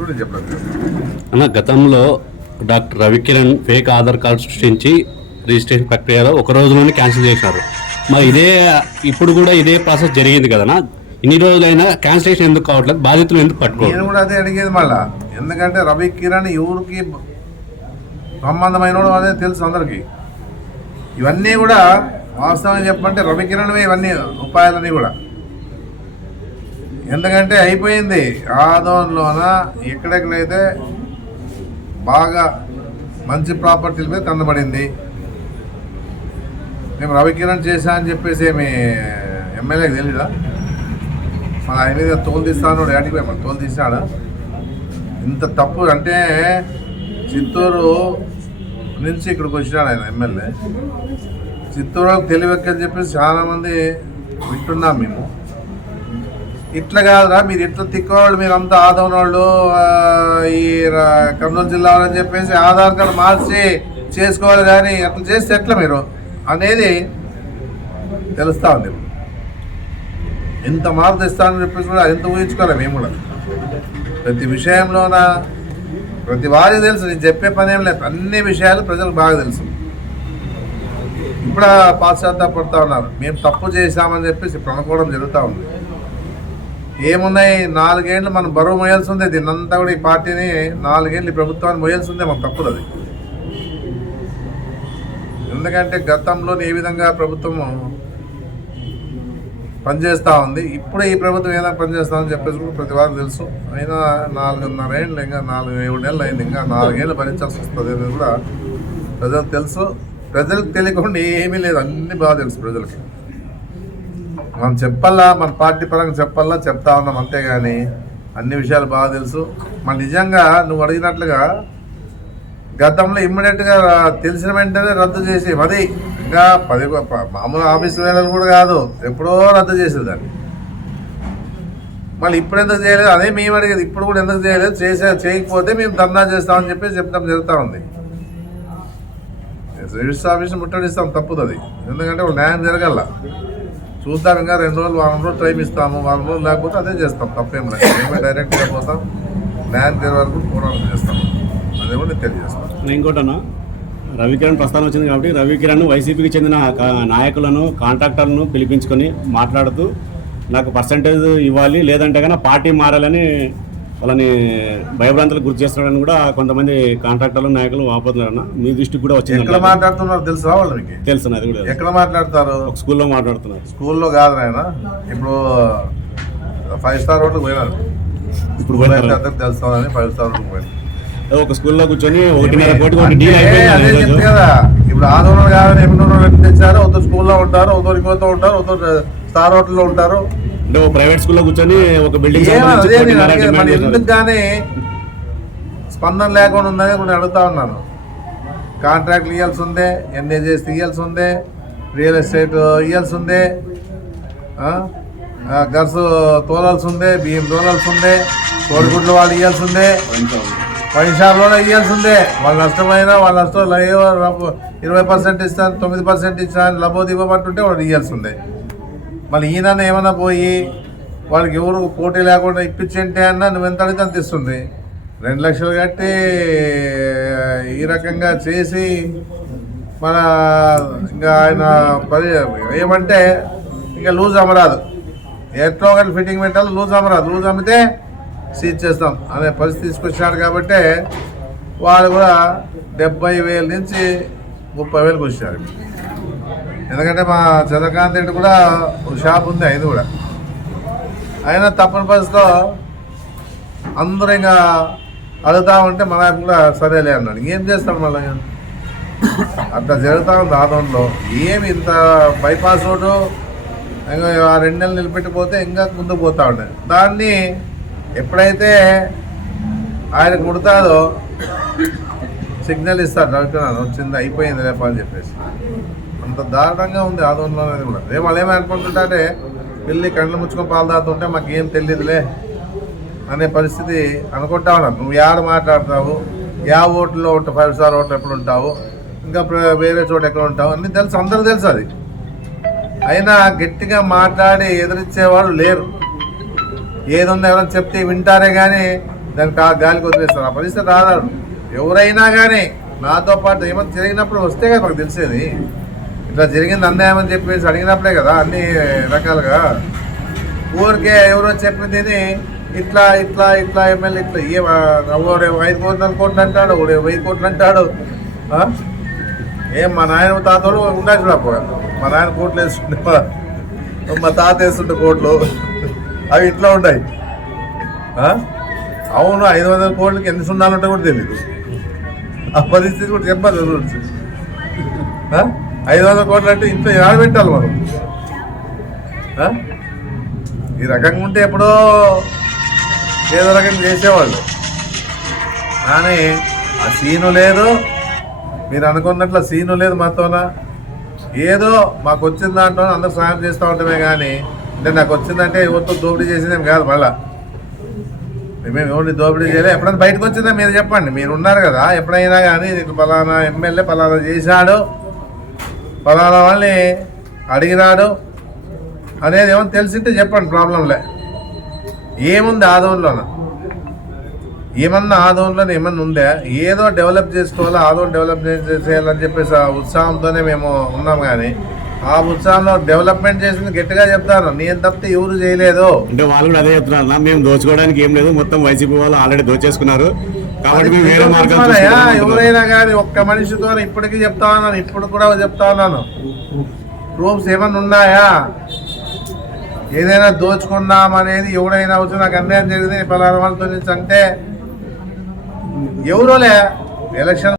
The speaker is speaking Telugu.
కూడా నేను చెప్పలేదు అన్న గతంలో doctor Ravikiran fake Aadhaar card సృష్టించి రిజిస్ట్రేషన్ ప్రక్రియలో ఒక రోజులోనే క్యాన్సిల్ చేశారు. మరి ఇదే ఇప్పుడు కూడా ఇదే ప్రాసెస్ జరిగింది కదనా ఇన్ని రోజులైనా క్యాన్సిలేషన్ ఎందుకు కావట్లేదు? బాధితులు ఎందుకు నేను పట్టుకోవట్లేదు కూడా అదే అడిగేది మళ్ళా. ఎందుకంటే రవి కిరణ్ ఎవరికి సంబంధమైన అదే తెలుసు అందరికి. ఇవన్నీ కూడా వాస్తవంగా చెప్పంటే రవి కిరణ్వే ఇవన్నీ ఉపాయాలన్నీ కూడా. ఎందుకంటే అయిపోయింది. ఆదోన్లోన? ఎక్కడెక్కడైతే బాగా మంచి ప్రాపర్టీల మీద కన్నబడింది మేము రవికిరణ్ చేశా అని చెప్పేసి ఏమి ఎమ్మెల్యేకి తెలీదా? మన ఆయన మీద తోలు తీస్తాను యాడికి పోయి తోలు తీసాడా ఇంత తప్పు అంటే చిత్తూరు నుంచి ఇక్కడికి వచ్చినాడు ఆయన ఎమ్మెల్యే. చిత్తూరు తెలివెక్కని చెప్పేసి చాలామంది వింటున్నాం మేము. ఇట్లా కాదురా మీరు ఇట్లా తిక్కవాళ్ళు మీరు అంతా ఆదవన వాళ్ళు ఈ రా- కర్నూలు జిల్లా అని చెప్పేసి ఆధార్ కార్డు మార్చి చేసుకోవాలి కానీ అట్లా చేస్తే ఎట్లా మీరు? అనేది తెలుస్తా ఉంది. ఎంత మార్పు ఇస్తానని చెప్పేసి కూడా ఎంత ఊహించుకోవాలి మేము కూడా. ప్రతి విషయంలోన ప్రతి వారికి తెలుసు నేను చెప్పే పని ఏం లేదు. అన్ని విషయాలు ప్రజలకు బాగా తెలుసు. ఇప్పుడు పాశ్చాత్తాపడుతూ ఉన్నారు. మేము తప్పు చేశామని చెప్పేసి ఇప్పుడు అనుకోవడం జరుగుతూ ఉంది. ఏమున్నాయి? నాలుగేళ్ళు మనం బరువు మోయాల్సిందే. దీన్ని దీన్నంతా కూడా ఈ పార్టీని నాలుగేళ్ళు ఈ ప్రభుత్వాన్ని మోయాల్సిందే మన తప్పులు అది. ఎందుకంటే గతంలో ఏ విధంగా ప్రభుత్వం పనిచేస్తూ ఉంది ఇప్పుడు ఈ ప్రభుత్వం ఏదైనా పనిచేస్తామని చెప్పేసి కూడా ప్రతి వారం తెలుసు. అయినా నాలుగున్నర ఏళ్ళు ఇంకా నాలుగు ఏడు నెలలు అయింది ఇంకా నాలుగేళ్ళు భరించాల్సి వస్తుంది అనేది కూడా ప్రజలకు తెలుసు. ప్రజలకు తెలియకుండా ఏమీ లేదు. అన్ని బాగా తెలుసు ప్రజలకి. మనం చెప్పాలా మన పార్టీ పరంగా చెప్పాలా చెప్తా ఉన్నాం అంతేగాని అన్ని విషయాలు బాగా తెలుసు. మన నిజంగా నువ్వు అడిగినట్లుగా గతంలో ఇమ్మీడియట్గా తెలిసిన వెంటనే రద్దు చేసి మరి ఇంకా పది మామూలు ఆఫీస్ వేళలు కూడా కాదు ఎప్పుడో రద్దు చేసేదాన్ని మళ్ళీ ఇప్పుడు ఎందుకు చేయలేదు? అదే మేము అడిగేది ఇప్పుడు కూడా ఎందుకు చేయలేదు? చేసే చేయకపోతే మేము ధర్నా చేస్తామని చెప్పి చెప్తాం జరుగుతూ ఉంది. రిజిస్టర్ ఆఫీస్ ముట్టడిస్తాం తప్పుదు అది ఎందుకంటే న్యాయం జరగల్లా చూద్దాం ఇంకా రెండు రోజులు వారం రోజులు టైం ఇస్తాము వారం రోజులు లేకపోతే అదే చేస్తాం తప్పేం లేదు. మేమే డైరెక్ట్గా పోతాం న్యాయం జరిగే వరకు పోరాటం చేస్తాం. అదే కూడా నేను తెలియజేస్తాను. ఇంకోటన్నా రవికిరణ్ ప్రస్థానం వచ్చింది కాబట్టి రవికిరణ్ వైసీపీకి చెందిన నాయకులను కాంట్రాక్టర్లను పిలిపించుకొని మాట్లాడుతూ నాకు పర్సంటేజ్ ఇవ్వాలి లేదంటే కనుక పార్టీ మారాలని వాళ్ళని భయభ్రాంతులకు గురి చేస్తున్నాడని కూడా కొంతమంది కాంట్రాక్టర్లు నాయకులు వాపోతున్నారన్న మీ దృష్టికి కూడా ఎక్కడ వచ్చింది మాట్లాడుతున్నారు తెలుసా వాళ్ళు మీకు తెలుసు అది కూడా ఎక్కడ మాట్లాడతారు? ఒక స్కూల్లో మాట్లాడుతున్నారు. స్కూల్లో కాదు ఆయన ఇప్పుడు ఫైవ్ స్టార్ రోడ్లకు పోయినారు. ఇప్పుడు. అందరికి తెలుస్తుందని ఫైవ్ స్టార్ రోడ్లకు పోయినారు. ఒక స్కూల్లో కూర్చొని ఒకటిన్నర కోటి ఒకటి డీల్ అయిపోయింది కదా. ఇప్పుడు ఆదోళన కాదని రోజులు తెచ్చారు ఒకరు స్కూల్లో ఉంటారు ఒకరు ఇంకోతో ఉంటారు ఒకరు స్టార్ హోటల్లో ఉంటారు. అంటే ప్రైవేట్ స్కూల్లో కూర్చొని ఒక బిల్డింగ్ ఏమో సంబంధించి అదే నేను కోటిన్నర అడిగేది. డిమాండ్ మరి చేశారు. ఎందుకు కానీ స్పందన లేకుండా ఉందని కూడా అడుగుతా ఉన్నాను కాంట్రాక్ట్లు ఇవ్వాల్సి ఉందే ఎన్ఏజెస్ ఇవ్వాల్సి ఉందే రియల్ ఎస్టేట్ ఇవ్వాల్సి ఉందే గర్స్ తోలాల్సి ఉందే బియ్యం తోలాల్సి ఉందే కోడిగుడ్లు వాళ్ళు ఇవ్వాల్సి ఉందే వైన్ షాప్లోనే ఇవ్వాల్సి ఉందే వాళ్ళు నష్టమైనా వాళ్ళ నష్టం ఇరవై పర్సెంట్ ఇస్తాను తొమ్మిది పర్సెంట్ ఇస్తాను లబోది ఇవ్వమంటుంటే వాళ్ళు ఇవ్వాల్సి ఉంది మళ్ళీ ఈయన ఏమైనా పోయి వాళ్ళకి ఎవరు పోటీ లేకుండా ఇప్పించంటే అన్న నువ్వు ఎంత అడిగితే అంత ఇస్తుంది. రెండు లక్షలు కట్టి ఈ రకంగా చేసి మన ఇంకా ఆయన పరి ఏమంటే ఇంకా లూజ్ అమరాదు. ఎట్లో ఒకటి ఫిట్టింగ్ పెట్టాలి లూజ్ అమరాదు. లూజ్ అమ్మితే సీజ్ చేస్తాం అనే పరిస్థితి తీసుకొచ్చినాడు కాబట్టి వాళ్ళు కూడా డెబ్బై వేల నుంచి ముప్పై వేలకు వచ్చారు ఎందుకంటే మా చంద్రకాంత్ రెడ్డి కూడా ఒక షాప్ ఉంది ఆయన కూడా. అయినా తప్పని పరిస్థితిలో అందరూ ఇంకా అడుగుతా ఉంటే మన ఆయన కూడా సరేలే అన్నాడు. ఇంకేం చేస్తాడు మళ్ళీ అట్లా జరుగుతూ ఉంది ఆదంలో ఏమి ఇంత బైపాస్ రోడ్డు ఇంకా ఆ రెండు నెలలు నిలబెట్టిపోతే ఇంకా ముందుకు పోతూ ఉండే. దాన్ని ఎప్పుడైతే ఆయన కుడతాదో సిగ్నల్ ఇస్తారు అడుగుతున్నాను వచ్చింది? అయిపోయింది రేపు అని చెప్పేసి. అంత దారుణంగా ఉంది ఆదోళన అనేది కూడా. రేపు వాళ్ళు ఏమనుకుంటుంటే వెళ్ళి కళ్ళు ముచ్చుకొని పాలు తాగుతుంటే మాకు ఏం తెలియదులే అనే పరిస్థితి అనుకుంటా ఉన్నాను నువ్వు యాడ మాట్లాడతావు యా ఓట్లో ఉంటావు ఫైవ్ స్టార్ ఓట్లు ఎప్పుడు ఉంటావు? ఇంకా వేరే చోట ఎక్కడ ఉంటావు? అన్నీ తెలుసు అందరూ తెలుసు అది. అయినా గట్టిగా మాట్లాడి ఎదిరించేవాళ్ళు లేరు. ఏదుందో ఎవరైనా చెప్తే వింటారే కానీ దాన్ని గాలికి వదిలేస్తారు. ఆ పరిస్థితి రాదాడు ఎవరైనా కానీ నాతో పాటు ఏమైనా జరిగినప్పుడు వస్తే కదా మాకు తెలిసేది. ఇట్లా జరిగింది అన్యాయమని చెప్పేసి అడిగినప్పుడే కదా అన్ని రకాలుగా. ఊరికే ఎవరో చెప్పింది ఇట్లా ఇట్లా ఇట్లా ఎమ్మెల్యే ఇట్లా ఏ ఒకడు ఐదు వందల కోట్లు అంటాడు ఒకడు వెయ్యి కోట్లు అంటాడు. ఏం మా నాయన తాతోడు ఉండాలి చూడప్పుడు మా నాయన కోట్లు వేస్తుండే మా తాత వేస్తుండే కోట్లు. అవి ఇట్లా ఉంటాయి అవును ఐదు వందల కోట్లకి ఎన్ని సున్నాలు ఉంటాయి కూడా తెలియదు ఆ పరిస్థితి కూడా చెప్పాలి ఐదు వందల కోట్లు అంటే ఇంట్లో ఆడబెట్టాలి మనం? ఈ రకంగా ఉంటే ఎప్పుడో ఏదో రకంగా చేసేవాళ్ళు. కానీ ఆ సీను లేదు. మీరు అనుకున్నట్లు సీను లేదు మాతోన. ఏదో మాకు వచ్చిన దాంట్లో అందరూ సాయం చేస్తూ ఉంటామే కానీ అంటే నాకు వచ్చిందంటే ఎవరితో దోపిడీ చేసిందేం కాదు మళ్ళా. మేము ఎవరిని దోపిడీ చేయలేదు ఎప్పుడైనా బయటకు వచ్చిందా మీరు చెప్పండి. మీరు ఉన్నారు కదా. ఎప్పుడైనా కానీ ఇట్లా పలానా ఎమ్మెల్యే పలానా చేశాడు. పలానా వాళ్ళని అడిగినాడు అనేది ఏమో తెలిసింటే చెప్పండి ప్రాబ్లంలే. ఏముంది ఆదోన్లోన ఏమన్నా ఆదోన్లోనే ఏమన్నా ఉందా? ఏదో డెవలప్ చేసుకోవాలి ఆదోన్ డెవలప్ చేయాలని చెప్పేసి ఆ ఉత్సాహంతోనే మేము ఉన్నాం కానీ ఆ ఉత్సాహంలో డెవలప్మెంట్ చేసింది గట్టిగా చెప్తాను. నేను తప్పితే ఎవరు చేయలేదు. అంటే వాళ్ళు కూడా అదే చెప్తున్నారు మేము దోచుకోవడానికి ఏం లేదు. మొత్తం వైసీపీ వాళ్ళు ఆల్రెడీ దోచేసుకున్నారు. ఎవరైనా కానీ ఒక్క మనిషితో ఇప్పటికీ చెప్తా ఉన్నాను ఇప్పుడు కూడా చెప్తా ఉన్నాను ప్రూఫ్స్ ఏమన్నా ఉన్నాయా? ఏదైనా దోచుకున్నాం అనేది ఎవడైనా వచ్చి నాకు అన్యాయం జరిగింది పలానా వాళ్ళతో నుంచి అంటే ఎవరోలే? ఎలక్షన్